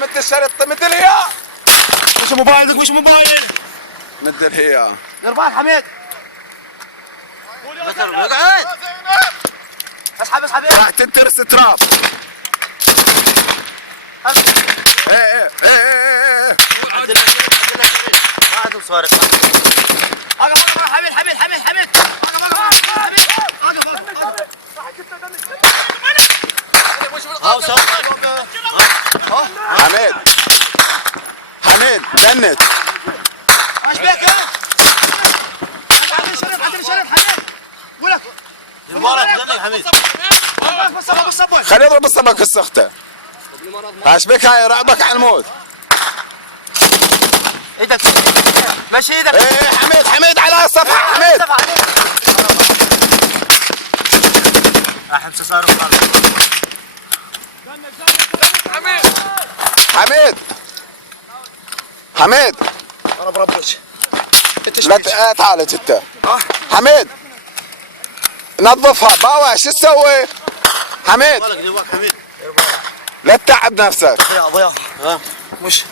مد الشريط مد الهيا. وش موبايلك وش موبايل؟ مد الهيا. نربان حميد. اقعد. اسحب اسحب. راح تنترس تراب. ايه ما عندهم صواريخ. اقف حميد حميد حميد حميد. حميد حميد جنت. ايش بك يا؟ عندنا شريط حميد. ولك المباراة حميد. خليه يضرب السمك السخته. ايش بك هاي رعبك على الموت. ايدك ماشي ايدك. ايه حميد على الصفحه حميد. احمس صاروخ. حميد انا بربش. لا تعال انت. حميد نظفها باوع شو تسوي؟ حميد حميد. لا تتعب نفسك. ضياء ها مش